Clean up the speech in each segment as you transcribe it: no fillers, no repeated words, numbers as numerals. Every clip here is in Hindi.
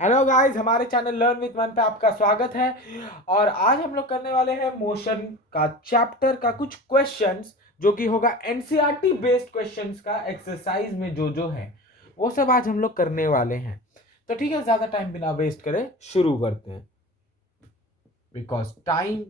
हेलो गाइस, हमारे चैनल लर्न विद मन पे आपका स्वागत है। और आज हम लोग करने वाले हैं मोशन का चैप्टर का कुछ क्वेश्चंस, जो कि होगा एनसीईआरटी बेस्ड क्वेश्चंस का एक्सरसाइज में जो है वो सब आज हम लोग करने वाले हैं। तो ठीक है, ज्यादा टाइम बिना वेस्ट करे शुरू करते हैं, बिकॉज टाइम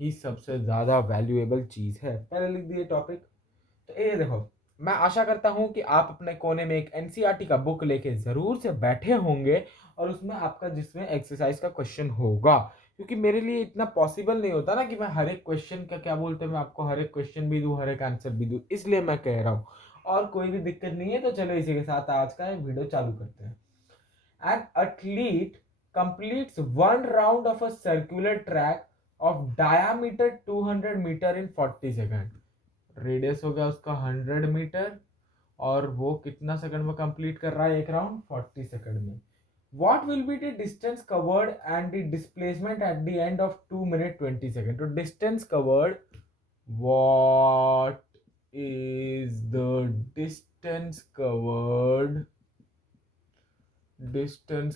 ही सबसे ज्यादा वैल्यूएबल चीज है। पहले लिख दिए टॉपिक। तो ये देखो, मैं आशा करता हूं कि आप अपने कोने में एक एनसीईआरटी का बुक लेके जरूर से बैठे होंगे और उसमें आपका जिसमें एक्सरसाइज का क्वेश्चन होगा, क्योंकि मेरे लिए इतना पॉसिबल नहीं होता ना कि मैं हर एक क्वेश्चन का क्या बोलते हैं, मैं आपको हर एक क्वेश्चन भी दूं, हर एक आंसर भी दूं। इसलिए मैं कह रहा हूं, और कोई भी दिक्कत नहीं है। तो चलो इसी के साथ आज का वीडियो चालू करते हैं। An athlete completes one round of a circular track of diameter 200 metre in 40 second. Radius हो गया उसका 100 मीटर, और वो कितना सेकंड में कंप्लीट कर रहा है एक राउंड? 40 सेकंड में। what will be the distance covered and the displacement at the end of 2 minute 20 second? तो distance covered, what is the distance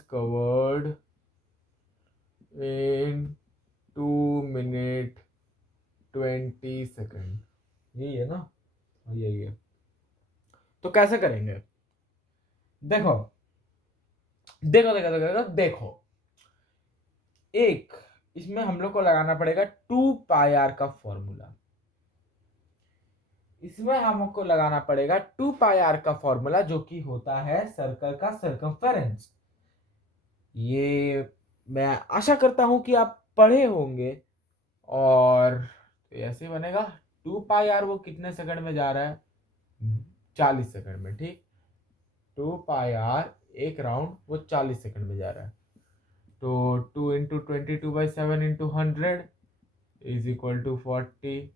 covered in 2 minute 20 second? यही है ना? यही है। तो कैसे करेंगे? देखो देखो देखो देखो देखो देखो, एक इसमें हम लोग को लगाना पड़ेगा 2 पाई आर का फॉर्मूला। इसमें हमको लगाना पड़ेगा 2 पाई आर का फॉर्मूला, जो कि होता है सर्कल का सर्कमफेरेंस। ये मैं आशा करता हूं कि आप पढ़े होंगे। और तो ऐसे बनेगा 2 पाई आर, वो कितने सेकंड में जा रहा है? 40 सेकंड में। ठीक, 2 पाई आर एक राउंड वो 40 सेकंड में जा रहा है। तो 2 into 22/7 into 100 is equal to 40।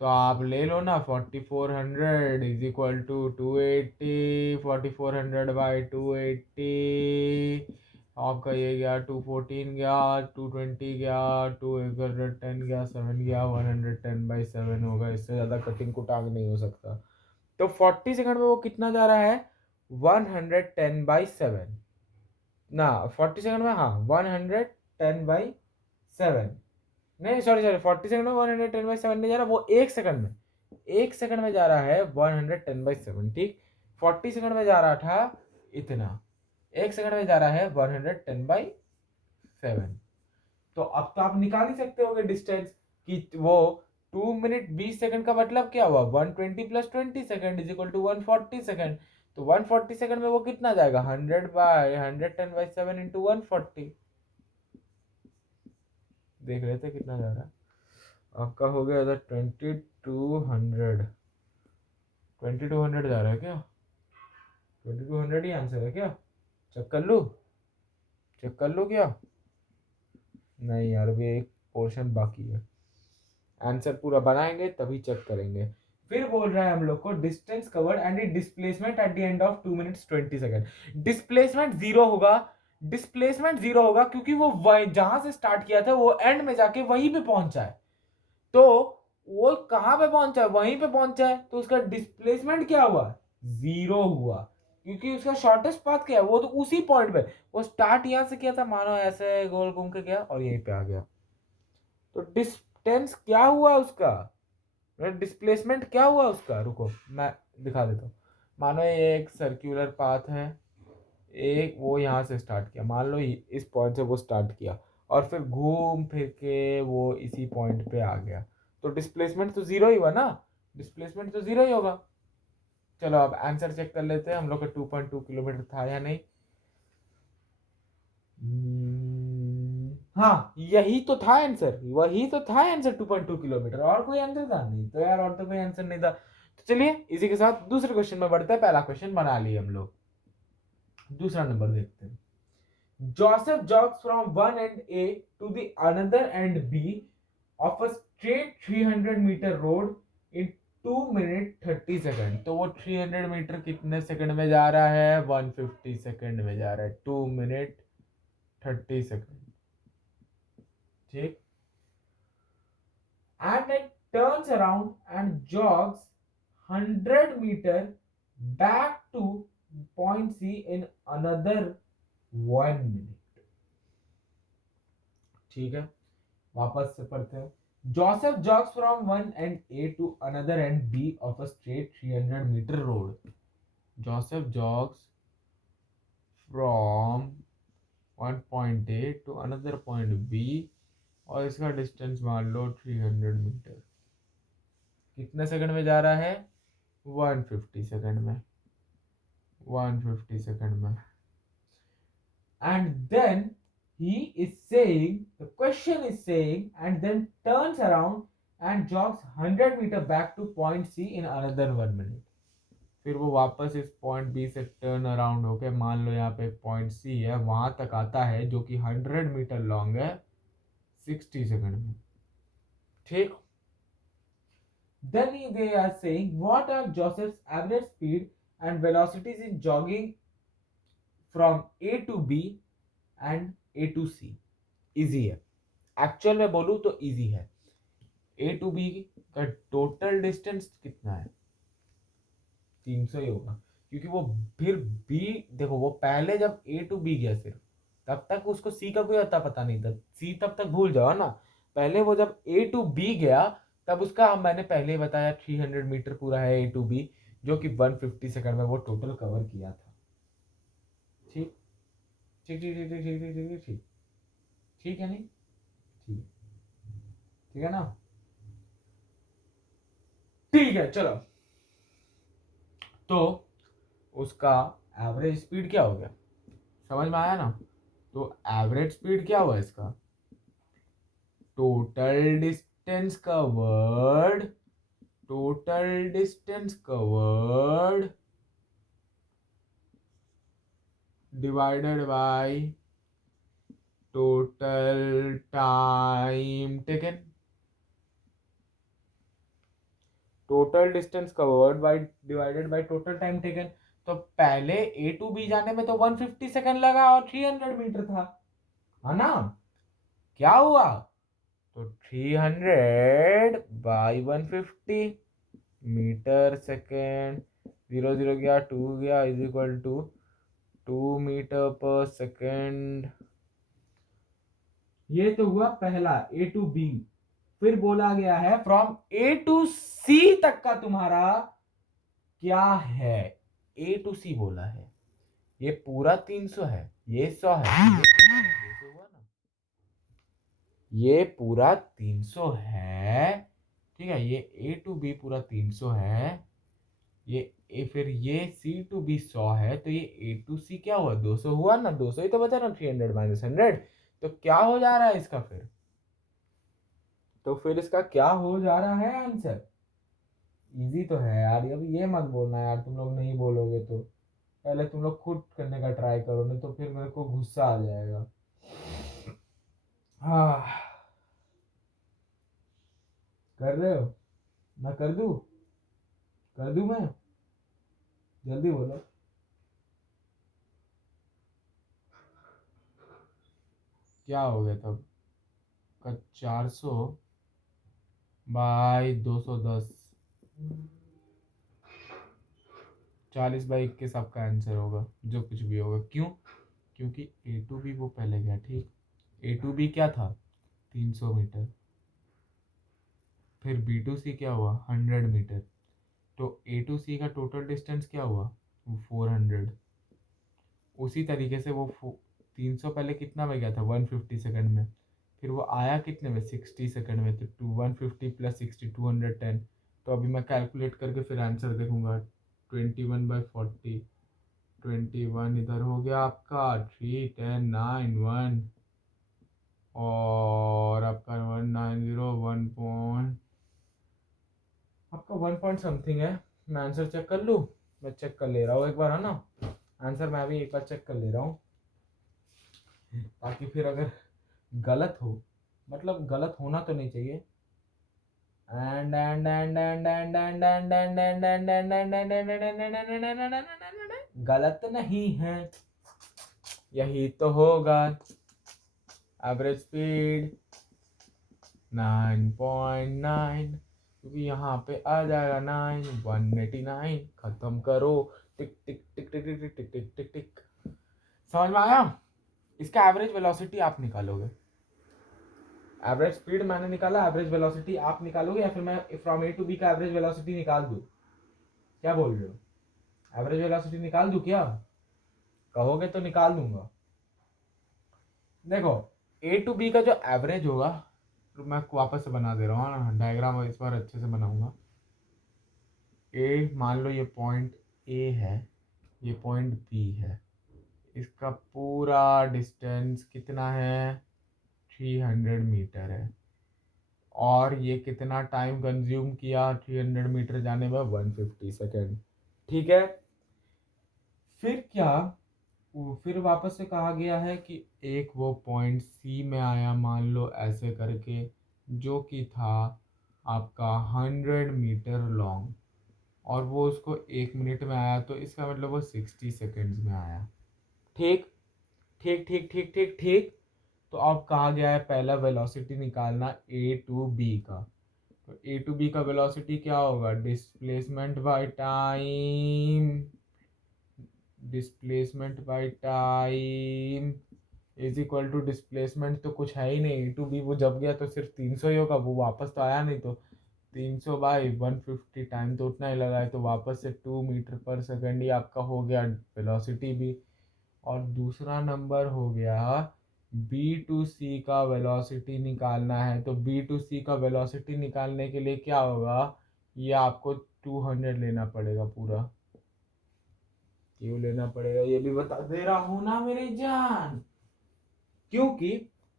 तो आप ले लो ना, 4400 इज इक्वल टू 280। 4400/280 आपका ये गया 214, गया 220, गया 210 गया 7 गया 110/7 होगा। इससे ज़्यादा कटिंग कुटांग नहीं हो सकता। तो 40 सेकंड में वो कितना जा रहा है? 110/7 ना, 40 सेकंड में, हाँ, 110/7। नहीं, सॉरी सॉरी, 40 सेकंड में 110/7 नहीं जा रहा, वो एक सेकंड में जा रहा है 110/7। ठीक, 40 सेकंड में जा रहा था इतना, एक सेकंड में जा रहा है 110/7। तो अब तो आप निकाल ही सकते होगे डिस्टेंस कि वो 2 मिनट 20 सेकंड का मतलब क्या हुआ? 120 + 20 second is equal to 140 second. तो 140 सेकंड में वो कितना जाएगा? 100/110/7 into 140। देख रहे थे कितना जा रहा है? आपका हो गया था 2200। 2200 जा रहा है क्या? 2200 ही आंसर है क्या? चेक कर लूँ? चेक कर लूँ क्या? नहीं यार, अभी एक पोर्शन बाकी है। आंसर पूरा बनाएंगे तभी चेक करेंगे। फिर बोल रहा है हम लोग को distance covered and displacement at the end of 2 minutes 20 second. Displacement zero होगा क्योंकि वो वही जहां से स्टार्ट किया था वो एंड में जाके वहीं पे पहुंचा है। तो वो कहां पे पहुंचा है? वहीं पे पहुंचा है, तो उसका डिस्प्लेसमेंट क्या हुआ? जीरो हुआ, क्योंकि उसका शॉर्टेस्ट पाथ क्या है? वो तो उसी पॉइंट पे, वो स्टार्ट यहां से किया था, मानो ऐसे गोल घूम के गया और यहीं पे आ गया। तो डिस्टेंस क्या हुआ उसका? डिस्प्लेसमेंट क्या हुआ उसका? रुको मैं दिखा देता हूँ। मानो ये एक सर्कुलर पाथ है, एक वो यहाँ से स्टार्ट किया, मान लो इस पॉइंट से वो स्टार्ट किया, और फिर घूम फिर के वो इसी पॉइंट पे आ गया। तो डिस्प्लेसमेंट तो जीरो ही हुआ ना? डिस्प्लेसमेंट तो जीरो ही होगा। चलो अब आंसर चेक कर लेते हैं हम लोग का 2.2 किलोमीटर था या नहीं। हाँ, यही तो था आंसर, वही तो था आंसर, 2.2 किलोमीटर। और कोई आंसर था नहीं तो यार, और तो कोई आंसर नहीं था। तो चलिए इसी के साथ दूसरे क्वेश्चन में बढ़ते हैं। पहला क्वेश्चन बना लिए हम लोग, दूसरा नंबर देखते हैं। Joseph jogs from one end A to the another end B of a straight 300-meter road in 2 minute 30 second. तो वो 300 मीटर कितने सेकंड में जा रहा है? 150 सेकंड में जा रहा है। 2 minute 30 सेकंड। ठीक, and then turns around and jogs 100 meter back to point C in another 1 minute. ठीक है, वापस से पढ़ते हैं। Joseph jogs from one end A to another end B of a straight 300-meter road. Joseph jogs from one point A to another point B और इसका डिस्टेंस मान लो 300 मीटर। कितने सेकंड में जा रहा है? 150 सेकंड में। 150 सेकंड में। And then he is saying, the question is saying, and then turns around and jogs 100 meter back to point C in another 1 minute. फिर वो वापस इस पॉइंट बी से टर्न अराउंड होके, मान लो यहाँ पे पॉइंट सी है, वहां तक आता है जो कि 100 मीटर लॉन्ग है 60 सेकंड में। ठीक। Then they are saying what are Joseph's average speed and velocities in jogging from A to B and A to C. Easy है, एक्चुअल में बोलूं तो इजी है। A to B का टोटल डिस्टेंस कितना है? 300 ही होगा, क्योंकि वो फिर B, देखो वो पहले जब A to B गया सिर्फ, तब तक उसको C का कोई अता पता नहीं था। C तब तक भूल जाओ ना। पहले वो जब A to B गया तब उसका, मैंने पहले ही बताया, 300 मीटर पूरा है A to B, जो कि 150 सेकंड में वो टोटल कवर किया था। ठीक ठीक ठीक ठीक ठीक ठीक ठीक ठीक ठीक है, नहीं ठीक, ठीक है ना? ठीक है, चलो। तो उसका एवरेज स्पीड क्या हो गया, समझ में आया ना? तो एवरेज स्पीड क्या हुआ इसका? Total distance covered, total distance covered divided by total time taken. Total distance covered by divided by total time taken. तो पहले ए टू बी जाने में तो 150 सेकंड लगा और 300 मीटर था, है ना? क्या हुआ? तो 300 बाई 150 मीटर सेकेंड, 0 0 गया, 2 गया, इज इक्वल टू 2 मीटर पर सेकेंड। ये तो हुआ पहला ए टू बी। फिर बोला गया है फ्रॉम ए टू सी तक का तुम्हारा क्या है? ए टू सी बोला है। ये पूरा 300 है, ये 100 है, ये 200 हुआ ना? ये पूरा 300 है, ठीक है। ये ए टू बी पूरा 300 है, ये फिर ये सी टू बी 100 है, तो ये ए टू सी क्या हुआ? 200 हुआ ना? 200 ही तो बचा ना, 300 माइनस 100। तो क्या हो जा रहा है इसका फिर? तो फिर इसका क्या हो जा रहा है आंसर? इजी तो है यार, अब ये मत बोलना यार, तुम लोग नहीं बोलोगे तो। पहले तुम लोग खुद करने का ट्राई करो, नहीं तो फिर मेरे को गुस्सा आ जाएगा। हाँ, कर रहे हो ना? कर दूं? कर दूं मैं? जल्दी बोलो। क्या हो गया तब का? 400 बाई 210, 40 बाई 21 आपका आंसर होगा, जो कुछ भी होगा। क्यों? क्योंकि ए टू बी वो पहले गया, ठीक। ए टू बी क्या था? 300 मीटर। फिर बी टू सी क्या हुआ? 100 मीटर। तो ए टू सी का टोटल डिस्टेंस क्या हुआ? वो 400। उसी तरीके से वो 300 पहले कितना में गया था? 150 सेकंड में। फिर वो आया कितने में? 60 सेकंड में। तो 150 प्लस 60, 210। तो अभी मैं कैलकुलेट करके फिर आंसर देखूंगा। 21/40, 21 इधर हो गया आपका, 3 10 9 1, और आपका 190 1 पॉइंट, आपका 1 पॉइंट समथिंग है। मैं आंसर चेक कर लूँ? मैं चेक कर ले रहा हूँ एक बार, है ना? आंसर मैं भी एक बार चेक कर ले रहा हूँ, ताकि फिर अगर गलत हो, मतलब गलत होना तो नहीं चाहिए। गलत नहीं है, यही तो होगा। एवरेज स्पीड 9.9, क्योंकि यहाँ पे आ जाएगा 9, 189। खत्म करो। टिक टिक टिक टिक टिक टिक टिक टिक टिक टिक। समझ में आया? इसका एवरेज वेलोसिटी आप निकालोगे। एवरेज स्पीड मैंने निकाला, एवरेज वेलोसिटी आप निकालोगे, या फिर मैं फ्रॉम ए टू बी का एवरेज वेलोसिटी निकाल दूं? क्या बोल रहे हो? एवरेज वेलोसिटी निकाल दूं क्या? कहोगे तो निकाल दूंगा। देखो, ए टू बी का जो एवरेज होगा, तो मैं वापस से बना दे रहा हूँ ना, डायग्राम इस बार अच्छे से बनाऊंगा। ए, मान लो ये पॉइंट ए है, ये पॉइंट बी है, इसका पूरा डिस्टेंस कितना है? 300 मीटर है। और ये कितना टाइम कंज्यूम किया 300 मीटर जाने में? 150 सेकेंड। ठीक है। फिर क्या, फिर वापस से कहा गया है कि एक वो पॉइंट सी में आया, मान लो ऐसे करके, जो कि था आपका 100 मीटर लॉन्ग, और वो उसको 1 मिनट में आया, तो इसका मतलब वो 60 सेकेंड्स में आया। ठीक ठीक ठीक ठीक ठीक ठीक। तो अब कहा गया है पहला वेलोसिटी निकालना ए टू बी का। तो ए टू बी का वेलोसिटी क्या होगा? Displacement by time, displacement by time is equal to displacement तो कुछ है ही नहीं, ए टू बी वो जब गया तो सिर्फ 300 ही होगा, वो वापस तो आया नहीं, तो 300 बाई 150, टाइम तो उतना ही लगा है, तो वापस से 2 मीटर पर सेकेंड ही आपका हो गया वेलोसिटी भी। और दूसरा नंबर हो गया बी टू सी का वेलोसिटी निकालना है। तो बी टू सी का वेलोसिटी निकालने के लिए क्या होगा? ये आपको 200 लेना पड़ेगा पूरा। क्यों लेना पड़ेगा ये भी बता दे रहा हूं ना मेरे जान। क्योंकि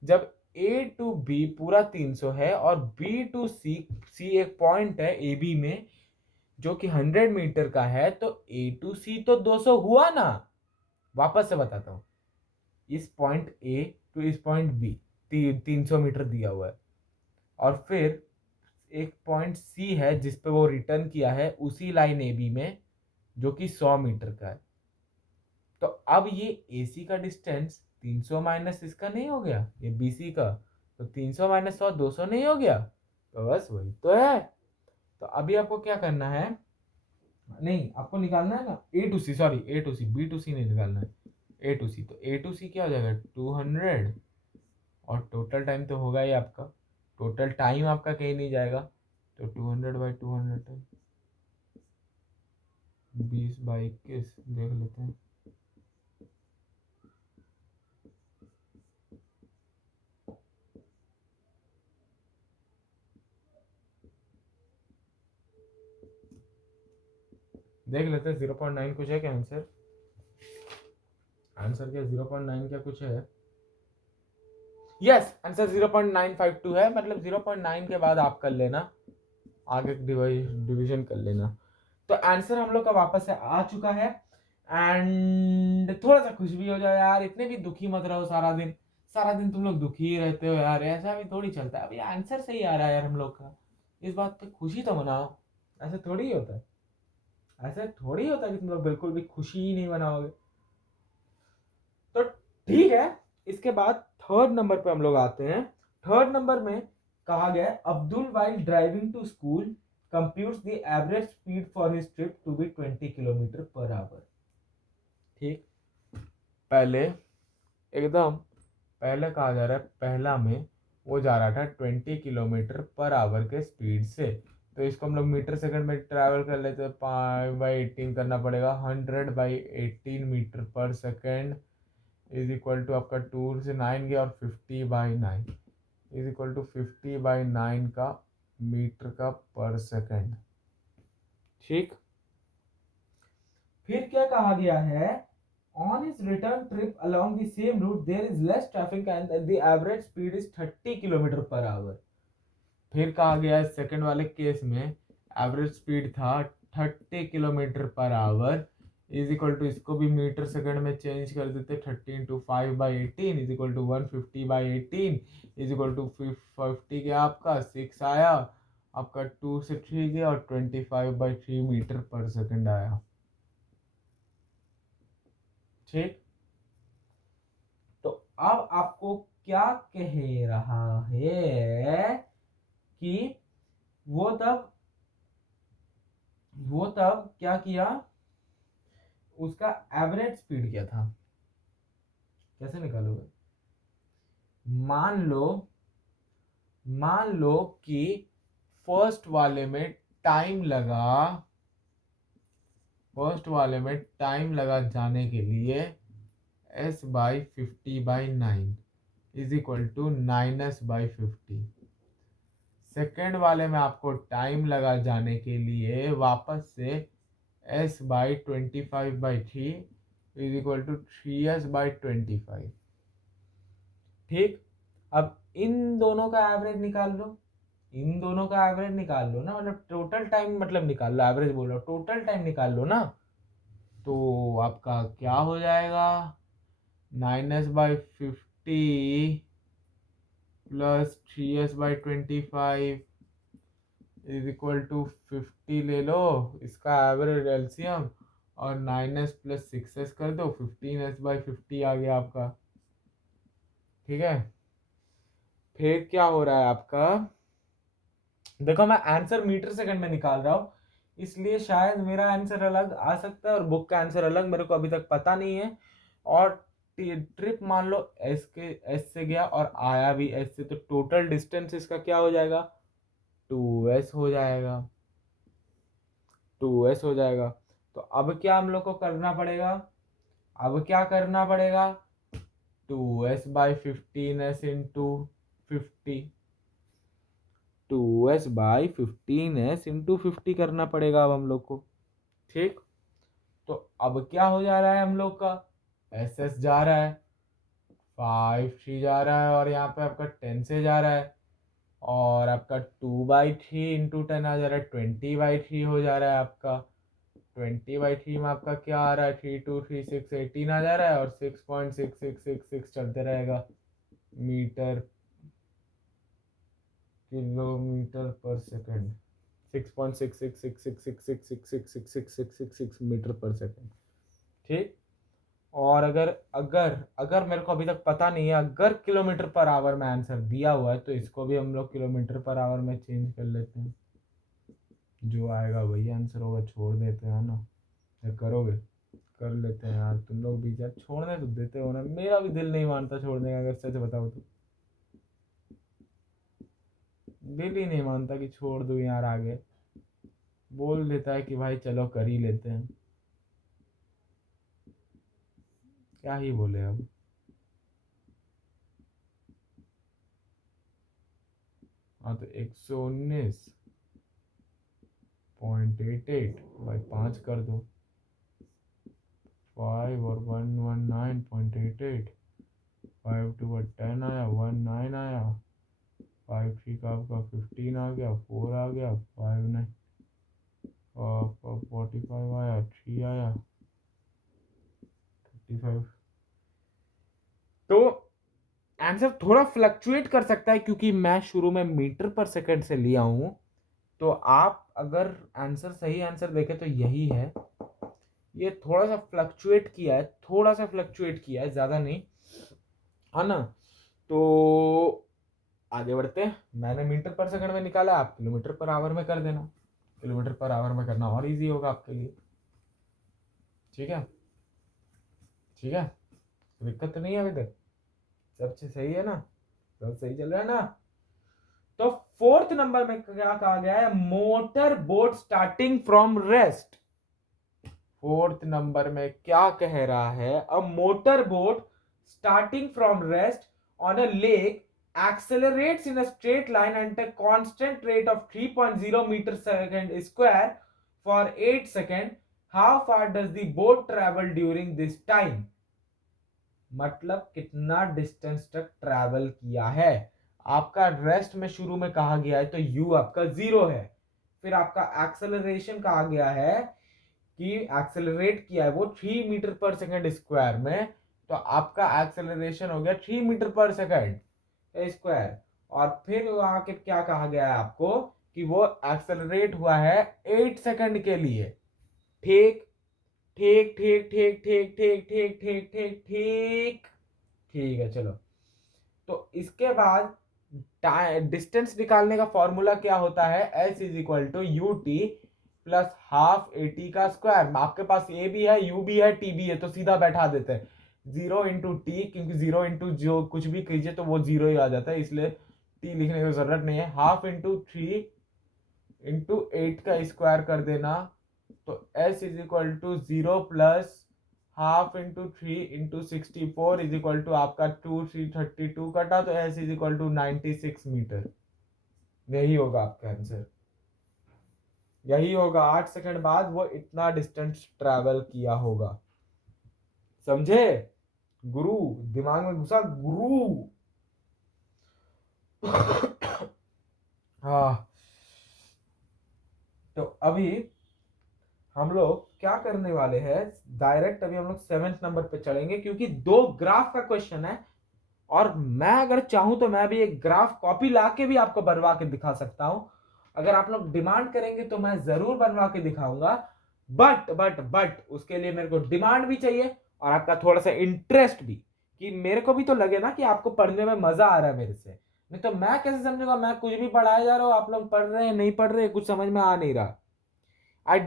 जब ए टू बी पूरा 300 है और बी टू सी, सी एक पॉइंट है ए बी में जो कि 100 मीटर का है, तो ए टू सी तो 200 हुआ ना। वापस से बताता हूँ, इस पॉइंट ए टू इस पॉइंट बी 300 मीटर दिया हुआ है, और फिर एक पॉइंट सी है जिस पे वो रिटर्न किया है उसी लाइन ए बी में जो कि 100 मीटर का है। तो अब ये ए सी का डिस्टेंस 300 माइनस इसका नहीं हो गया, ये बी सी का, तो 300 माइनस 100 200 नहीं हो गया? तो बस वही तो है। तो अभी आपको क्या करना है, नहीं आपको निकालना है ना A to C, sorry A to C, B to C नहीं निकालना है, ए टू सी। तो ए टू सी क्या हो जाएगा? 200, और टोटल टाइम तो होगा ही आपका, टोटल टाइम आपका कहीं नहीं जाएगा, तो 200/200 20/21 देख लेते हैं। देख लेते हैं 0.9 कुछ है क्या आंसर? आंसर क्या 0.9 क्या कुछ है? यस, आंसर 0.952 है, मतलब 0.9 के बाद आप कर लेना, आगे डिवीजन कर लेना। तो आंसर हम लोग का वापस से आ चुका है। एंड थोड़ा सा खुश भी हो जाओ यार, इतने भी दुखी मत रहो सारा दिन। सारा दिन तुम लोग दुखी ही रहते हो यार, ऐसा भी थोड़ी चलता है। अभी आंसर सही आ रहा है यार हम लोग का, इस बात पे खुशी तो मनाओ। ऐसे थोड़ी होता है, ऐसे थोड़ी होता है कि तुम लोग बिल्कुल भी खुशी ही नहीं मनाओगे। तो ठीक है, इसके बाद थर्ड नंबर पे हम लोग आते हैं। थर्ड नंबर में कहा गया है Abdul while driving to school computes the average speed for his trip to be 20 kilometre per hour. ठीक, पहले एकदम पहले कहा जा रहा है, पहला में वो जा रहा था 20 किलोमीटर पर आवर के स्पीड से। तो इसको हम लोग मीटर सेकंड में ट्रैवल कर लेते हैं, 5/18 करना पड़ेगा, 100/18 मीटर पर सेकेंड इज इक्वल टू आपका 2 से 9 गया, और 50/9 इज इक्वल टू 50/9 का मीटर का पर सेकेंड। ठीक, फिर क्या कहा गया है? On his return trip along the same route, there is less traffic and the average speed is 30 kilometre per our. फिर कहा गया है सेकंड वाले केस में एवरेज स्पीड था 30 kilometre per our, is equal to इसको भी मीटर सेकंड में चेंज कर देते, 30 × 5/18 is equal to 150/18 is equal to 50 के आपका 6 आया, आपका 2 से 3 गया, और 25/3 मीटर पर सेकंड आया। ठीक, तो अब आपको क्या कह रहा है कि वो तब क्या किया, उसका एवरेज स्पीड क्या था? कैसे निकालोगे? मान लो कि फर्स्ट वाले में टाइम लगा जाने के लिए S/50/9 is equal to 9S/50। Second वाले में आपको टाइम लगा जाने के लिए वापस से S/25/3 is equal to 3S/25। ठीक, अब इन दोनों का एवरेज निकाल लो। ना, मतलब टोटल टाइम, मतलब निकाल लो, एवरेज बोल रहा हूँ, टोटल टाइम निकाल लो ना। तो आपका क्या हो जाएगा? 9S/50 plus 3S/25 is equal to 50 ले लो, इसका एवरेज एलसीएम, और 9S प्लस 6S कर दो, 15S/50 आ गया आपका। ठीक है, फिर क्या हो रहा है आपका? देखो, मैं आंसर मीटर सेकंड में निकाल रहा हूँ, इसलिए शायद मेरा आंसर अलग आ सकता है और बुक का आंसर अलग, मेरे को अभी तक पता नहीं है। और ट्रिप मान लो एस से गया और आया भी एस से, तो टोटल डिस्टेंस इसका क्या हो जाएगा? 2S हो जाएगा। 2S हो जाएगा। तो अब क्या हम लोग को करना पड़ेगा? 2S/15S इंटू 50, 2S/15S इंटू 50 करना पड़ेगा अब हम लोग को। ठीक, तो अब क्या हो जा रहा है हम लोग का? SS जा रहा है, 5 3 जा रहा है, और यहाँ पे आपका 10 से जा रहा है, और आपका 2/3 इंटू 10 आ जा रहा है, 20/3 हो जा रहा है आपका। 20/3 में आपका क्या आ रहा है? 3 2 3 6 18 आ जा रहा है, और 6.6666 चलते रहेगा मीटर, किलोमीटर पर सेकंड। 6.666666666666 मीटर पर सेकंड। ठीक, और अगर अगर अगर मेरे को अभी तक पता नहीं है, अगर किलोमीटर पर आवर में आंसर दिया हुआ है तो इसको भी हम लोग किलोमीटर पर आवर में चेंज कर लेते हैं, जो आएगा वही आंसर होगा, छोड़ देते हैं ना, या करोगे? कर लेते हैं यार, तुम लोग भी यार छोड़ने तो देते हो ना, मेरा भी दिल नहीं मानता छोड़ने का, अगर सच बताओ तो दिल ही नहीं मानता कि छोड़ दूं यार, आगे बोल देता है कि भाई चलो कर ही लेते हैं, क्या ही बोले अब। हाँ, तो 119.88/5 कर दो, 5 और 119.88, 5 2 10 आया, 19 आया, 5 3 का आपका 15 आ गया, 4 आ गया, 5 9 आपका 45 आया, 3 आया, 35। तो आंसर थोड़ा फ्लक्चुएट कर सकता है क्योंकि मैं शुरू में मीटर पर सेकंड से लिया हूं, तो आप अगर आंसर सही आंसर देखें तो यही है। ये थोड़ा सा फ्लक्चुएट किया है, ज्यादा नहीं, है ना। तो आगे बढ़ते हैं, मैंने मीटर पर सेकंड में निकाला, आप किलोमीटर पर आवर में कर देना, किलोमीटर पर आवर में करना और इजी होगा आपके लिए। ठीक है, ठीक है, दिक्कत तो नहीं है अभी तक? सब चीज सही है ना? सब सही चल रहा है ना? तो फोर्थ नंबर में क्या कहा गया है? Motor boat starting from rest. Fourth number में क्या कह रहा है? A motor boat starting from rest on a lake accelerates in a straight line at a constant rate of 3.0 meter second square for 8 seconds. How far does the boat travel during this time? मतलब कितना डिस्टेंस तक ट्रैवल किया है। आपका रेस्ट में शुरू में कहा गया है तो यू आपका 0 है, फिर आपका एक्सेलरेशन कहा गया है कि एक्सेलरेट किया है वो 3 मीटर पर सेकंड स्क्वायर में, तो आपका एक्सेलरेशन हो गया 3 मीटर पर सेकंड स्क्वायर। और फिर वहां के क्या कहा गया है आपको कि वो एक्सेलरेट हुआ है 8 सेकंड के लिए। ठीक, ठीक ठीक ठीक ठीक ठीक ठीक ठीक ठीक ठीक ठीक है, चलो। तो इसके बाद डिस्टेंस निकालने का फॉर्मूला क्या होता है? S is equal to U T plus half A T का स्क्वायर। आपके पास ए भी है, यू भी है, टी भी है, तो सीधा बैठा देते हैं। 0 इंटू टी, क्योंकि 0 इंटू जो कुछ भी कीजिए तो वो 0 ही आ जाता है, इसलिए टी लिखने की जरूरत नहीं है। हाफ इंटू 3 इंटू 8 का स्क्वायर कर देना, तो s is equal to 0 plus half into 3 into 64 is equal to आपका 2 3 32 कटा, तो s is equal to 96 metre. यही होगा आपका आंसर, यही होगा। 8 सेकंड बाद वो इतना डिस्टेंस ट्रैवल किया होगा। समझे गुरु? दिमाग में घुसा गुरु? हाँ, तो अभी हम लोग क्या करने वाले हैं, डायरेक्ट अभी हम लोग 7th नंबर पे चलेंगे, क्योंकि 2 ग्राफ का क्वेश्चन है। और मैं अगर चाहूं तो मैं भी एक ग्राफ कॉपी लाके भी आपको बनवा के दिखा सकता हूं। अगर आप लोग डिमांड करेंगे तो मैं जरूर बनवा के दिखाऊंगा, बट उसके लिए मेरे को डिमांड भी चाहिए और आपका थोड़ा सा इंटरेस्ट भी, कि मेरे को भी तो लगे ना कि आपको पढ़ने में मजा आ रहा है मेरे से। नहीं तो मैं कैसे समझूंगा, मैं कुछ भी पढ़ाया जा रहा हूं, आप लोग पढ़ रहे हैं नहीं पढ़ रहे, कुछ समझ में आ नहीं रहा। I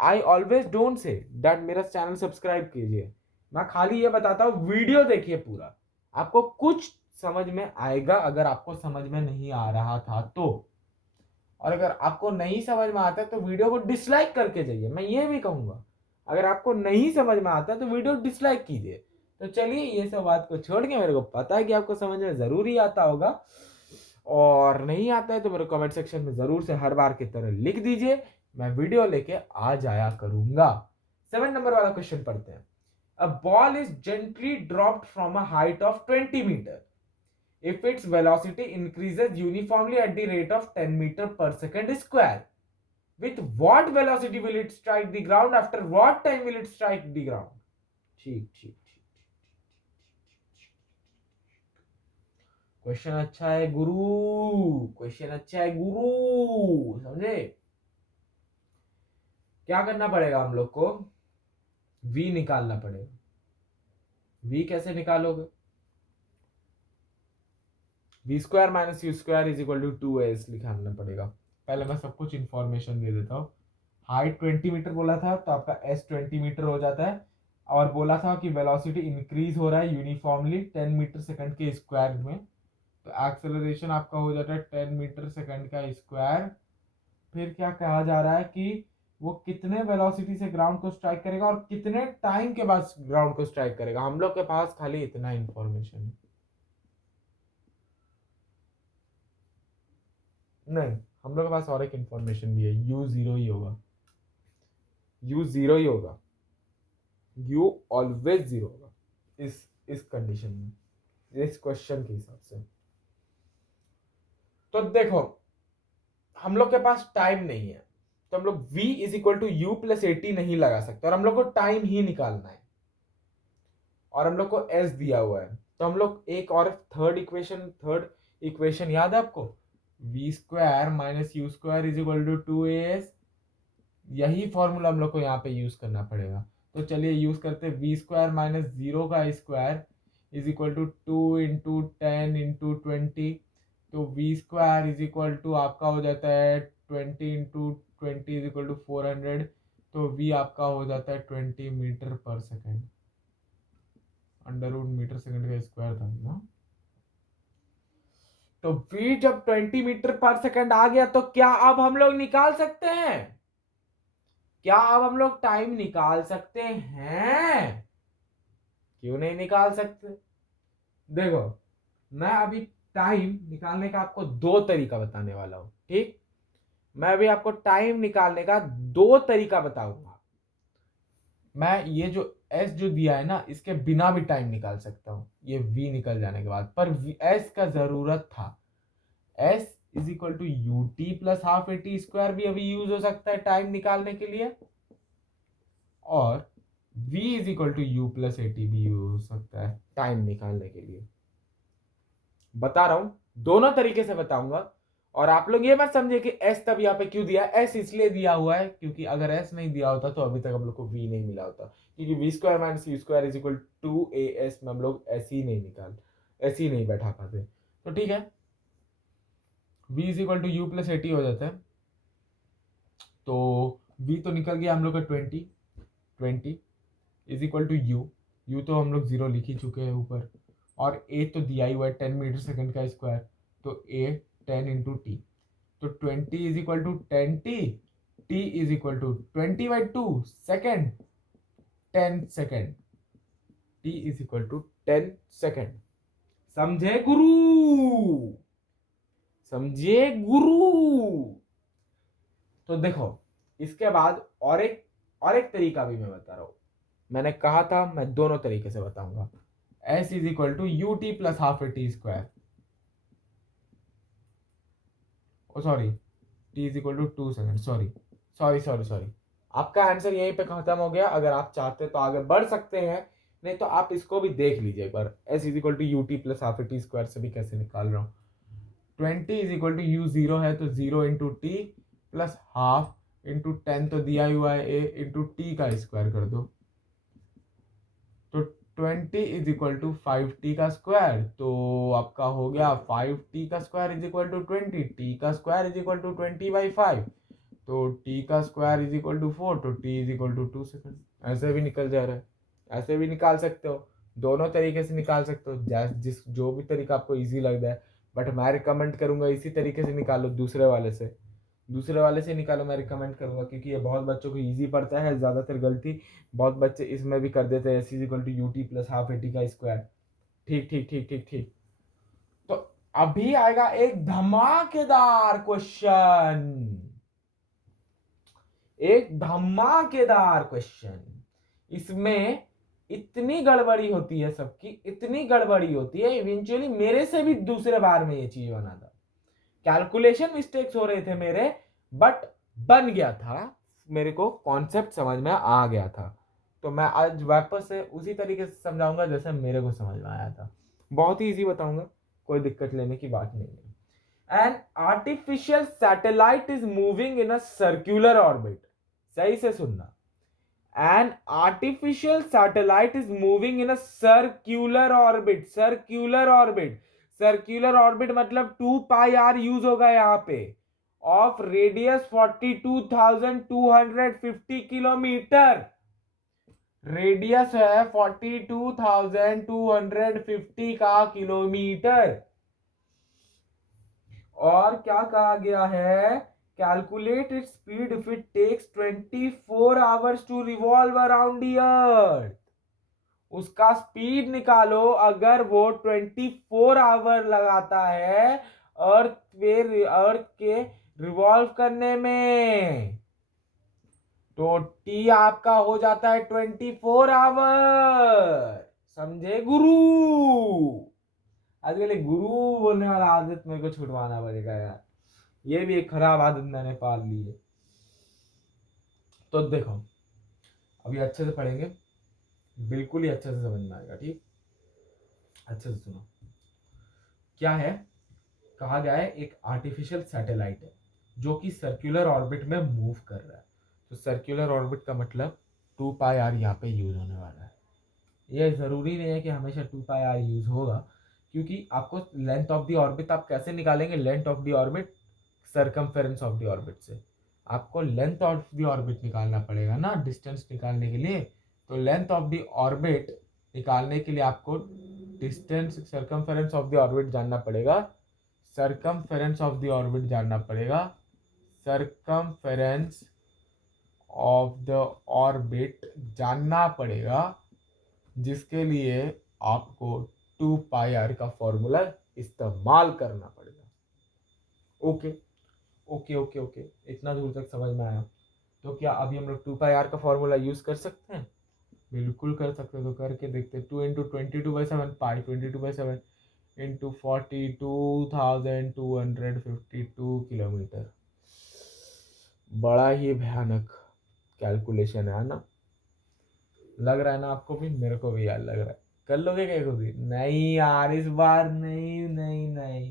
I always don't say that मेरा चैनल सब्सक्राइब कीजिए, मैं खाली ये बताता हूँ वीडियो देखिए पूरा, आपको कुछ समझ में आएगा। अगर आपको समझ में नहीं आ रहा था तो, और अगर आपको नहीं समझ में आता है तो वीडियो को डिसलाइक करके जाइए, मैं ये भी कहूंगा। अगर आपको नहीं समझ में आता है तो वीडियो डिसलाइक कीजिए। तो चलिए ये सब बात को छोड़ के, मेरे को पता है कि आपको समझ में जरूरी आता होगा, और नहीं आता है तो मेरे कमेंट सेक्शन में जरूर से हर बार की तरह लिख दीजिए, मैं वीडियो लेके आ जाया करूंगा। 7 नंबर वाला क्वेश्चन पढ़ते हैं। A ball is gently dropped from a height of 20 metre if its velocity increases uniformly at the rate of 10 meter per second square. With what velocity will it strike the ground? After what time will it strike the ground? ठीक ठीक ठीक, क्वेश्चन अच्छा है गुरु, क्वेश्चन अच्छा है गुरु, समझे? क्या करना पड़ेगा हम लोग को, v निकालना पड़ेगा। v कैसे निकालोगे? v square minus U square is equal to 2s लिखाना पड़ेगा। पहले मैं सब कुछ इंफॉर्मेशन दे देता हूँ। हाइट 20 मीटर बोला था तो आपका s 20 मीटर हो जाता है, और बोला था कि वेलोसिटी इंक्रीज हो रहा है यूनिफॉर्मली 10 मीटर सेकंड के स्क्वायर में, तो एक्सेलरेशन आपका हो जाता है 10 मीटर सेकंड का स्क्वायर। फिर क्या कहा जा रहा है कि वो कितने वेलोसिटी से ग्राउंड को स्ट्राइक करेगा और कितने टाइम के बाद ग्राउंड को स्ट्राइक करेगा। हम लोग के पास खाली इतना इंफॉर्मेशन है, नहीं हम लोग के पास और एक इंफॉर्मेशन भी है, यू जीरो ही होगा, यू जीरो ही होगा, यू ऑलवेज जीरो होगा इस कंडीशन में, इस क्वेश्चन के हिसाब से। तो देखो हम लोग के पास टाइम नहीं है, तो हम लोग v is equal to U plus A T नहीं लगा सकते, और हम लोग को टाइम ही निकालना है, और हम लोग को s दिया हुआ है। तो हम लोग एक और थर्ड इक्वेशन याद है आपको, v square minus U square is equal to 2as, यही फॉर्मूला हम लोग को यहाँ पे यूज करना पड़ेगा। तो चलिए यूज करते हैं, वी स्क्वायर माइनस 0 का square is equal to 2 into 10 into 20, तो V square is equal to आपका हो जाता है 20 इंटू 20 इज इक्वल टू 400, तो वी आपका हो जाता है 20 मीटर पर second, under root metre second का स्क्वायर था ना। तो वी जब 20 मीटर पर सेकेंड आ गया तो क्या अब हम लोग निकाल सकते हैं, क्या अब हम लोग टाइम निकाल सकते हैं? क्यों नहीं निकाल सकते? देखो मैं अभी टाइम निकालने का आपको 2 तरीका बताने वाला हूं, ठीक? मैं अभी आपको टाइम निकालने का 2 तरीका बताऊंगा। मैं ये जो s जो दिया है ना, इसके बिना भी टाइम निकाल सकता हूं, ये v निकल जाने के बाद, पर s का जरूरत था। s is equal to U T plus half A T square भी अभी यूज हो सकता है टाइम निकालने के लिए, और v is equal to U plus A T भी यूज हो सकता है टाइम निकालने के लिए। बता रहा हूं, दोनों तरीके से बताऊंगा। और आप लोग ये मत समझे कि s तब यहाँ पे क्यों दिया, s इसलिए दिया हुआ है क्योंकि अगर s नहीं दिया होता तो अभी तक हम लोग को v नहीं मिला होता, क्योंकि V square minus U square is equal to A S में हम लोग ऐसे ही नहीं बैठा पाते। तो ठीक है, v is equal to U plus A T हो जाता है, तो v तो निकल गया हम लोग का 20 is equal to U, U तो हम लोग 0 लिख ही चुके हैं ऊपर, और ए तो दिया ही हुआ है 10 मीटर सेकेंड का स्क्वायर, तो ए 10 इंटू टी, तो 20 is equal to 10 T, T is equal to 20/2 second, 10 second, T is equal to 10 second. समझे गुरु? समझे गुरु? तो देखो इसके बाद और एक तरीका भी मैं बता रहा हूं। मैंने कहा था मैं दोनों तरीके से बताऊंगा। s is equal to U T plus half A T square, oh sorry, t is equal to 2 second, sorry, आपका आंसर यहीं पे खत्म हो गया। अगर आप चाहते तो आगे बढ़ सकते हैं, नहीं तो आप इसको भी देख लीजिए एक बार। s is equal to U T plus half A T square से भी कैसे निकाल रहा हूँ। 20 इज इक्वल टू यू 0 है तो 0 into T plus half into 10 तो दिया ही हुआ है ए इंटू टी का स्क्वायर कर दो, तो 20 इज इक्वल टू 5t का स्क्वायर, तो आपका हो गया 5t का square is equal to 20, T का स्क्वायर इज इक्वल टू 20/5, तो टी का स्क्वायर इज इक्वल टू 4, तो T is equal to 2 second. ऐसे भी निकल जा रहा है, ऐसे भी निकाल सकते हो, दोनों तरीके से निकाल सकते हो, जिस जो भी तरीका आपको इजी लगता है। बट मैं रिकमेंड करूंगा इसी तरीके से निकालो, दूसरे वाले से निकालो, मैं रिकमेंड करूंगा, क्योंकि ये बहुत बच्चों को इजी पड़ता है। ज़्यादातर गलती बहुत बच्चे इसमें भी कर देते हैं, s equal to U T plus half A T का स्क्वायर। ठीक ठीक ठीक ठीक ठीक। तो अभी आएगा एक धमाकेदार क्वेश्चन, एक धमाकेदार क्वेश्चन। इसमें इतनी गड़बड़ी होती है, सबकी इतनी गड़बड़ी होती है, इवेंचुअली मेरे से भी दूसरे बार में ये चीज बना था। कैलकुलेशन मिस्टेक्स हो रहे थे मेरे, बट बन गया था, मेरे को कॉन्सेप्ट समझ में आ गया था। तो मैं आज वापस से उसी तरीके से समझाऊंगा जैसे मेरे को समझ में आया था। बहुत ही इजी बताऊंगा, कोई दिक्कत लेने की बात नहीं है। An artificial satellite is moving in a circular orbit. सही से सुनना। An artificial satellite is moving in a circular orbit. Circular orbit. Circular orbit मतलब 2 pi r यूज होगा यहाँ पे, ऑफ रेडियस 42,250 किलोमीटर। रेडियस है 42,250 का किलोमीटर। और क्या कहा गया है, calculate its speed if it takes 24 hours to revolve around the earth. उसका स्पीड निकालो अगर वो 24 आवर लगाता है अर्थ के रिवॉल्व करने में, तो टी आपका हो जाता है 24 आवर। समझे गुरु? आजकल एक गुरु बोलने वाला आदत मेरे को छुड़वाना पड़ेगा यार, ये भी एक खराब आदत मैंने पाल ली है। तो देखो अभी अच्छे से पढ़ेंगे, बिल्कुल ही अच्छे से समझ में आएगा, ठीक? अच्छे से सुनो। क्या है, कहा गया है एक आर्टिफिशियल सैटेलाइट है जो कि सर्कुलर ऑर्बिट में मूव कर रहा है। तो सर्कुलर ऑर्बिट का मतलब 2 पाई आर यहाँ पे यूज होने वाला है। ये जरूरी नहीं है कि हमेशा 2 पाई आर यूज होगा, क्योंकि आपको लेंथ ऑफ द ऑर्बिट आप कैसे निकालेंगे, length of the orbit circumference of the orbit से। आपको लेंथ ऑफ द ऑर्बिट निकालना पड़ेगा ना डिस्टेंस निकालने के लिए। तो लेंथ ऑफ द ऑर्बिट निकालने के लिए आपको distance circumference of the orbit जानना पड़ेगा, सरकमफेरेंस ऑफ द ऑर्बिट जानना पड़ेगा, सरकमफेरेंस ऑफ द ऑर्बिट जानना पड़ेगा, जिसके लिए आपको 2 पाई आर का फॉर्मूला इस्तेमाल करना पड़ेगा। ओके ओके ओके ओके, इतना दूर तक समझ में आया? तो क्या अभी हम लोग 2 पाई आर का फॉर्मूला यूज कर सकते हैं? बिल्कुल कर सकते हैं, तो करके देखते। 2 इंटू 22/7 पाई 22/7 इंटू 42,252 किलोमीटर। बड़ा ही भयानक कैलकुलेशन है ना? लग रहा है ना आपको भी? मेरे को भी यार लग रहा है। कर लोगे क्या खुद ही? नहीं यार इस बार नहीं नहीं नहीं,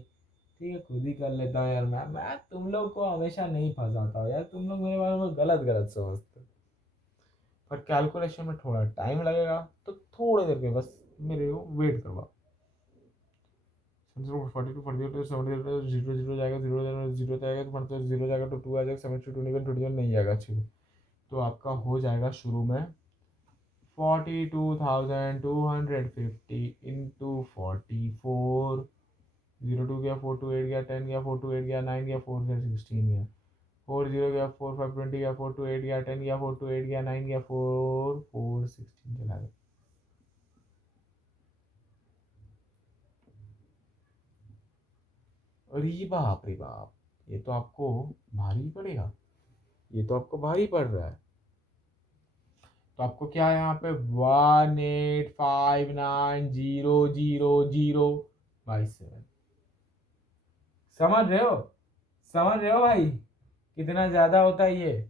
ठीक है खुद ही कर लेता हूँ यार। मैं तुम लोग को हमेशा नहीं फंसाता हूँ यार, तुम लोग मेरे बारे में गलत गलत समझते हो। पर कैलकुलेशन में थोड़ा टाइम लगेगा, तो थोड़ी देर के बस मेरे को वेट करवाओ। 42 48 70 जीरो जीरो जाएगा, जीरो जीरो जाएगा तो मतलब जीरो जाएगा तो 2 आ जाएगा, 7 21 21 नहीं जाएगा। अच्छी तो आपका हो जाएगा शुरू में 42,250 इंटू 44। 0 2 गया, 4 2 8 गया, 10 गया, 4 2 8 गया, 9 गया, 4 से 16 गया, 4 0 गया, 4 5 20 गया, 4 2 8 गया, 10 गया, 4 2 8 गया, 9 गया, 4 4 16 चला गया। अरे बाप रे बाप, ये तो आपको भारी पड़ेगा, ये तो आपको भारी पड़ रहा है। तो आपको क्या है यहाँ पे 1859000/7। समझ रहे हो, समझ रहे हो भाई कितना ज्यादा होता है ये।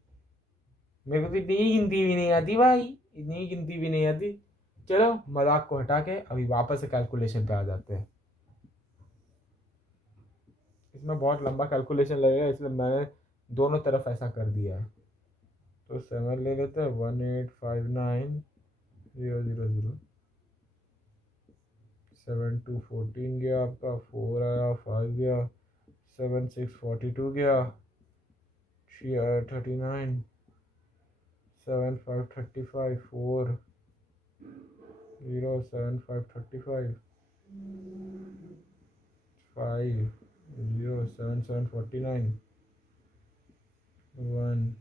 मेरे को तो इतनी गिनती भी नहीं आती भाई, इतनी गिनती भी नहीं आती। चलो मजाक को हटा के अभी वापस से कैलकुलेशन पे आ जाते हैं। इसमें बहुत लंबा कैलकुलेशन लगेगा, इसलिए मैंने दोनों तरफ ऐसा कर दिया है। तो 7 ले लेते हैं, 1859000। 7 2 14 गया आपका, 4 आया, 5 गया, 7 6 42 गया, 3 आया 39, 7 5 35, 4 0 7 5 35, 5 0 7 7 49, 1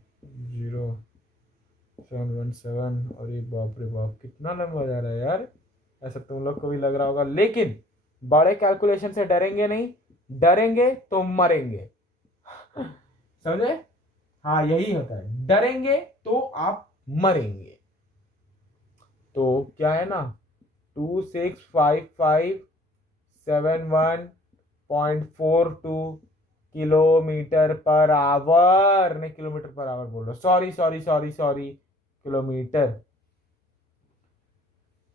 0 7 1 7। अरे बाप रे बाप, कितना लंबा जा रहा है यार। ऐसा तुम लोग को भी लग रहा होगा, लेकिन बड़े कैलकुलेशन से डरेंगे नहीं, डरेंगे तो मरेंगे। समझे? हाँ यही होता है, डरेंगे तो आप मरेंगे। तो क्या है ना, 265571.42 किलोमीटर पर आवर, नहीं किलोमीटर पर आवर बोल रहा, sorry sorry sorry sorry, kilometre.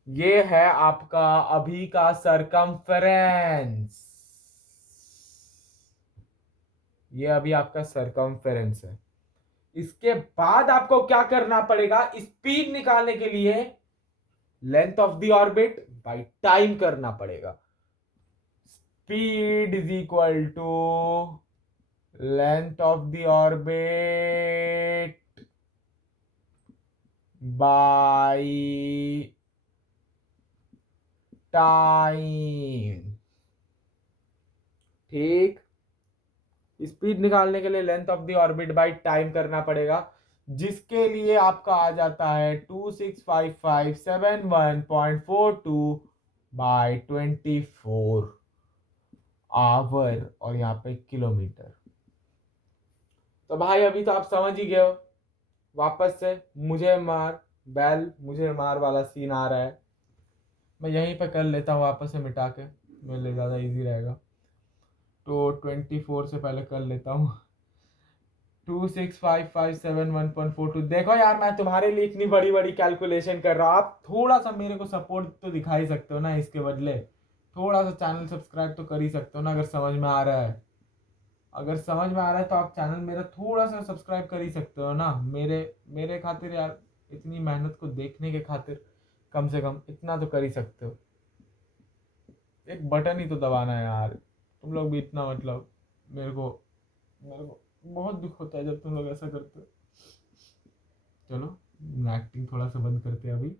ये है आपका अभी का सरकमफेरेंस, ये अभी आपका सरकमफेरेंस है। इसके बाद आपको क्या करना पड़ेगा, स्पीड निकालने के लिए length of the orbit by time करना पड़ेगा। Speed is equal to length of the orbit by time. ठीक, स्पीड निकालने के लिए length of the orbit by time करना पड़ेगा, जिसके लिए आपका आ जाता है 265571.42/24 आवर, और यहाँ पे किलोमीटर। तो भाई अभी तो आप समझ ही गए हो। वापस से मुझे मार, बैल मुझे मार वाला सीन आ रहा है, मैं यहीं पे कर लेता हूँ वापस से मिटा के, मेरे लिए ज़्यादा इजी रहेगा। तो 24 से पहले कर लेता हूँ 265571.42। देखो यार, मैं तुम्हारे लिए इतनी बड़ी बड़ी कैलकुलेशन कर रहा हूँ, आप थोड़ा सा मेरे को सपोर्ट तो दिखा ही सकते हो ना, इसके बदले थोड़ा सा चैनल सब्सक्राइब तो कर ही सकते हो ना, अगर समझ में आ रहा है। अगर समझ में आ रहा है तो आप चैनल मेरा थोड़ा सा सब्सक्राइब कर ही सकते हो ना, मेरे मेरे खातिर यार, इतनी मेहनत को देखने के खातिर कम से कम इतना तो कर ही सकते हो। एक बटन ही तो दबाना है यार, तुम लोग भी इतना, मतलब मेरे को बहुत दुख होता है जब तुम लोग ऐसा करते हो। चलो एक्टिंग थोड़ा सा बंद करते हैं अभी।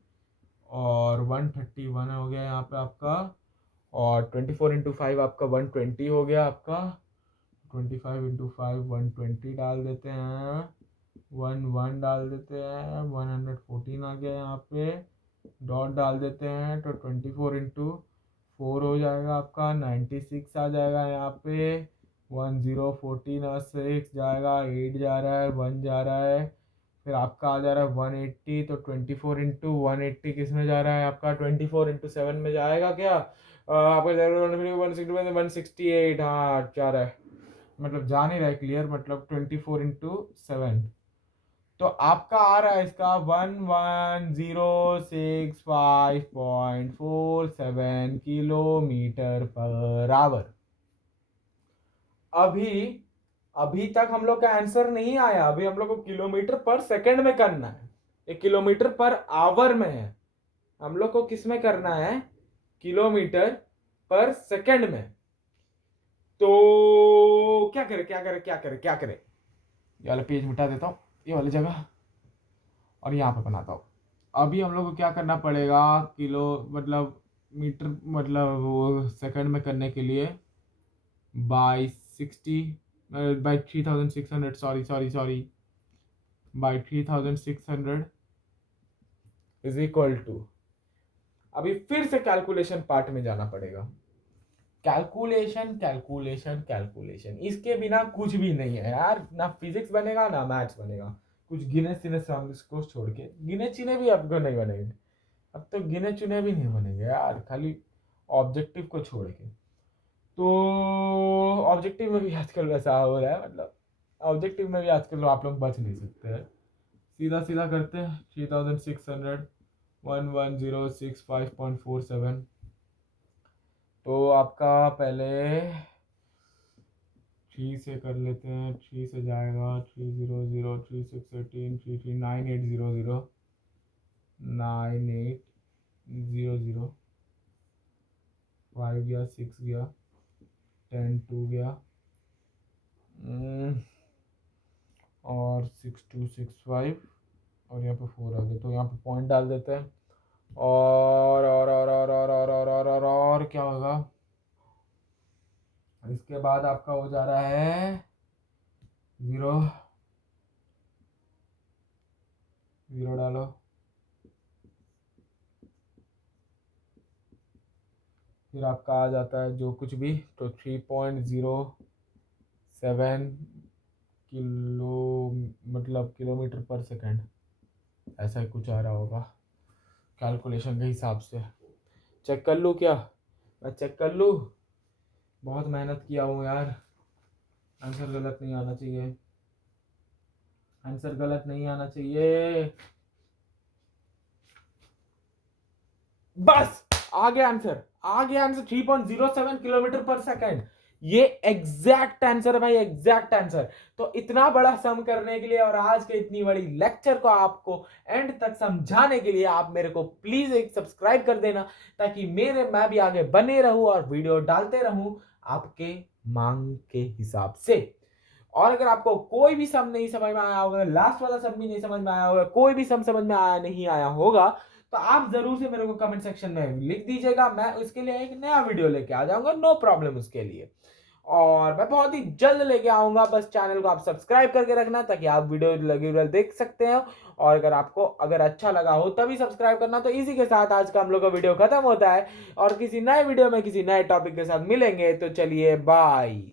और 131 हो गया यहाँ पे आपका, और 24 × 5 आपका 120 हो गया आपका। 25 × 5 120 डाल देते हैं, 1 डाल देते हैं, 114 आ गया यहाँ पे, डॉट डाल देते हैं। तो 24 × 4 हो जाएगा आपका 96 आ जाएगा यहाँ पे। 1014 और 6 जाएगा, 8 जा रहा है, 1 जा रहा है, फिर आपका आ जा रहा है 180। तो 24 × 180 किस में जा रहा है आपका, 24 × 7 में जाएगा क्या, आपका 168, हाँ जा रहा है, मतलब जा नहीं रहा है क्लियर, मतलब 24 × 7। तो आपका आ रहा है इसका 11065.47 किलोमीटर पर आवर। अभी अभी तक हम लोग का आंसर नहीं आया, अभी हम लोग को किलोमीटर पर सेकंड में करना है, ये किलोमीटर पर आवर में है, हम लोग को किस में करना है, किलोमीटर पर सेकंड में। तो क्या करें क्या करें क्या करें क्या करें, ये वाला पेज मिटा देता हूँ, ये वाली जगह, और यहाँ पे बनाता हूँ। अभी हम लोग को क्या करना पड़ेगा, किलो मतलब मीटर मतलब वो सेकंड में करने के लिए by 60 by 3600, sorry by 3600 is equal to, अभी फिर से कैलकुलेशन पार्ट में जाना पड़ेगा। कैलकुलेशन, इसके बिना कुछ भी नहीं है यार, ना फिजिक्स बनेगा ना मैथ्स बनेगा। कुछ गिने चुने सम को छोड़ के, गिने चुने भी आपको नहीं बनेंगे। अब तो गिने चुने भी नहीं बनेंगे यार, खाली ऑब्जेक्टिव को छोड़ के। तो ऑब्जेक्टिव में भी आजकल वैसा हो रहा है, मतलब ऑब्जेक्टिव में भी आजकल आप लोग बच नहीं सकते हैं। सीधा सीधा करते हैं, 3600 1106.47। तो आपका पहले 3 से कर लेते हैं, 3 से जाएगा 300 3618 339 9800 5 गया, 6 गया, 10 2 गया, और 6265 और यहाँ पे 4 आ गया। तो यहाँ पे पॉइंट डाल देते हैं और क्या होगा, इसके बाद आपका हो जा रहा है 0 0 डालो, फिर आपका आ जाता है जो कुछ भी, तो 3.07 किलो मतलब किलोमीटर पर सेकंड, ऐसा ही कुछ आ रहा होगा कैलकुलेशन के हिसाब से। चेक कर लूँ क्या, मैं चेक कर लूँ? बहुत मेहनत किया हूँ यार, आंसर गलत नहीं आना चाहिए, आंसर गलत नहीं आना चाहिए। बस आ गया आंसर, 3.07 किलोमीटर पर सेकंड। ये एग्जैक्ट आंसर है भाई, एग्जैक्ट आंसर। तो इतना बड़ा सम करने के लिए और आज के इतनी बड़ी लेक्चर को आपको एंड तक समझाने के लिए आप मेरे को प्लीज एक सब्सक्राइब कर देना, ताकि मैं भी आगे बने रहूं और वीडियो डालते रहूं आपके मांग के हिसाब से। और अगर आपको कोई भी सम नहीं समझ में आया होगा, लास्ट वाला सम भी नहीं समझ में आया होगा, कोई भी सम समझ में आया नहीं आया होगा, तो आप जरूर से मेरे को कमेंट सेक्शन में लिख दीजिएगा, मैं उसके लिए एक नया वीडियो लेके आ जाऊंगा, नो प्रॉब्लम उसके लिए। और मैं बहुत ही जल्द लेके आऊंगा, बस चैनल को आप सब्सक्राइब करके रखना ताकि आप वीडियो रेगुलर देख सकते हो। और अगर आपको अगर अच्छा लगा हो तभी सब्सक्राइब करना। तो इसी के साथ आज का हम लोग का वीडियो खत्म होता है और किसी नए वीडियो में किसी नए टॉपिक के साथ मिलेंगे। तो चलिए बाय।